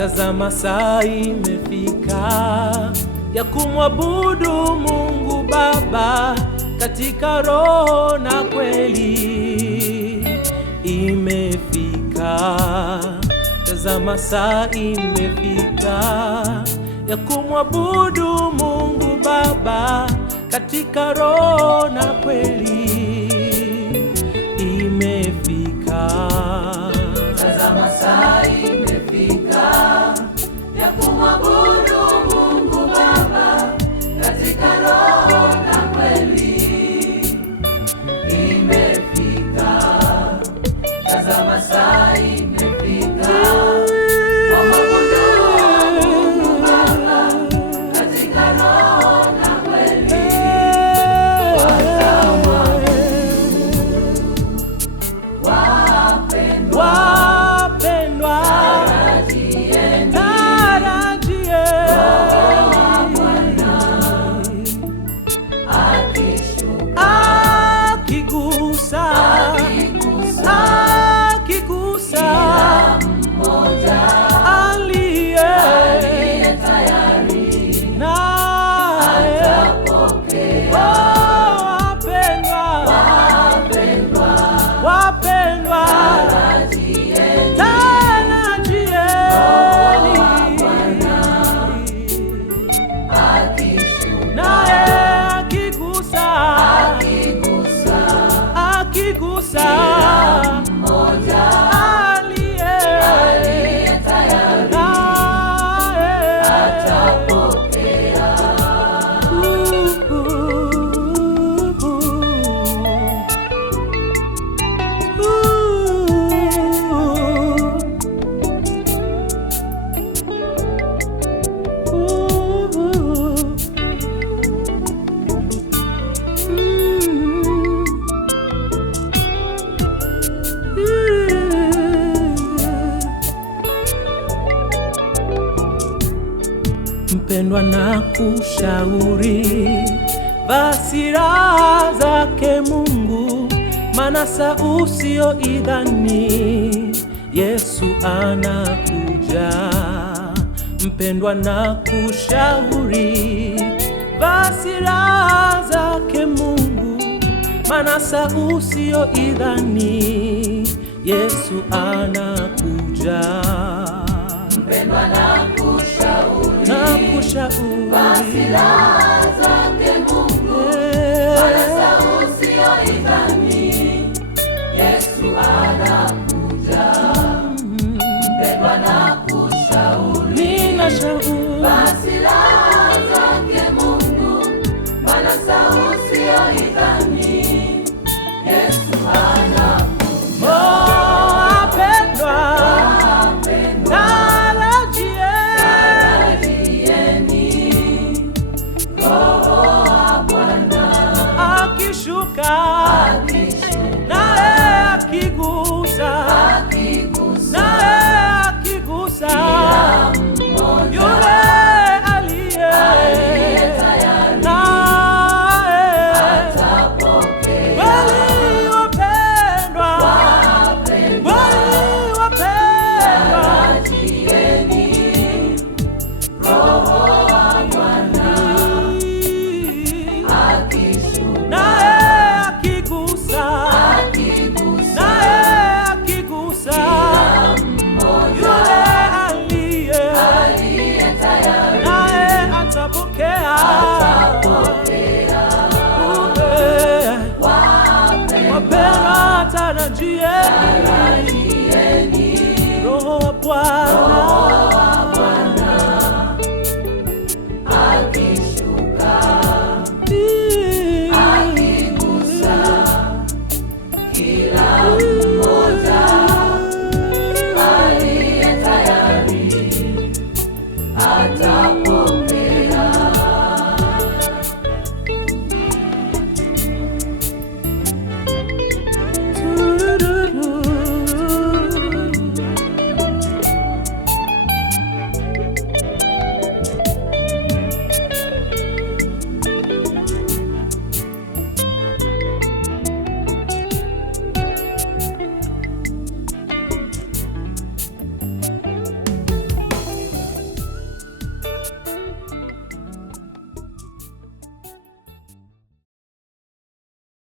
Tazama saa imefika ya kumwabudu Mungu Baba katika roho na kweli. Imefika, tazama saa imefika ya kumwabudu Mungu Baba katika roho na kweli. Imefika, tazama saa imefika ya kumwabudu Mungu Baba katika roho na kweli. Imefika, tazama saa imefika kwa kumwabudu Mungu Baba katika roho na kweli. Wapendwa, tarajie akigusa Mmoja aliye tayari naye. atapokea. Wapendwa, Tarajieni akishuka, naye akigusa mmoja aliye tayari naye. atapokea. Mpendwa, na kushauri vaa silaha zake Mungu, maana saa usioidhani Yesu anakuja. Mpendwa, na kushauri vaa silaha zake Mungu, maana saa usioidhani Yesu anakuja. Mpendwa, Nakushauri vaa silaha zake Mungu, maana saa usioidhani Yesu anakuja. Mpendwa, nakushauri ninashauri vaa silaha zake Mungu, maana saa usioidhani Yesu anakuja. wapendwa, Tarajieni Roho wa Bwana akishuka naye akigusa yule aliye tayari naye. atapokea. Kweli wapendwa, Tarajieni Roho wa Bwana akishuka, naye akigusa mmoja yule aliye tayari naye atapokea. atapokea. Wapendwa, tarajie